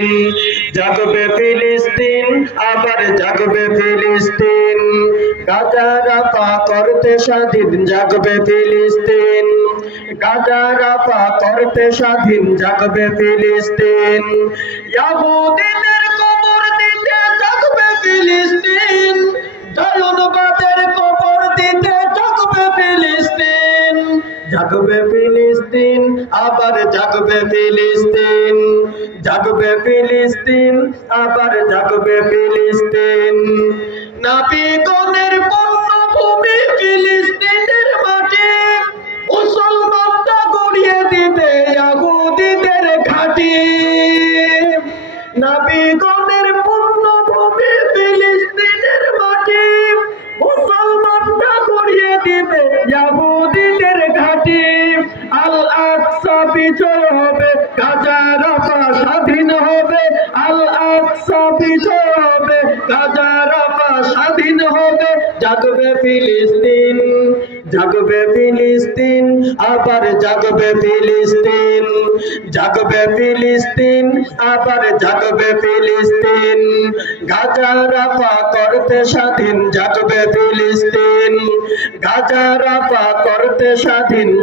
ফিলিস্তিন, জাগবে ফিলিস্তিন, আবার জাগবে ফিলিস্তিন। গাজা রাফা করতে স্বাধীন, জাগবে ফিলিস্তিন। গাজা রাফা করতে স্বাধীন, জাগবে ফিলিস্তিন। ইহুদিদের কবর দিতে জাগবে ফিলিস্তিন, জালিমবাদের কবর দিতে জাগবে ফিলিস্তিন। জাগবে ফিলিস্তিন, আবার জাগবে ফিলিস্তিন। জাগবে ফিলিস্তিন, আবার জাগবে ফিলিস্তিন। নাবিগণের পণ্যভূমি ফিলিস্তিনের মাটি, মুসলমানরা গড়িয়ে দিবে ইহুদিদের ঘাঁটি। নাবিগণের পণ্যভূমি ফিলিস্তিনের মাটি, মুসলমানরা গড়িয়ে দিবে ইহুদিদের ঘাঁটি। আল আকসা বিজয় হবে, গাজা রাফা স্বাধীন হবে। আল আকসা বিজয় হবে, গাজা রাফা স্বাধীন হবে। জাগবে ফিলিস্তিন, জাগবে ফিলিস্তিন, আবার জাগবে ফিলিস্তিন। জাগবে ফিলিস্তিন, আবার জাগবে ফিলিস্তিন। গাজা রাফা করতে স্বাধীন, জাগবে ফিলিস্তিন। গাজা রাফা করতে স্বাধীন,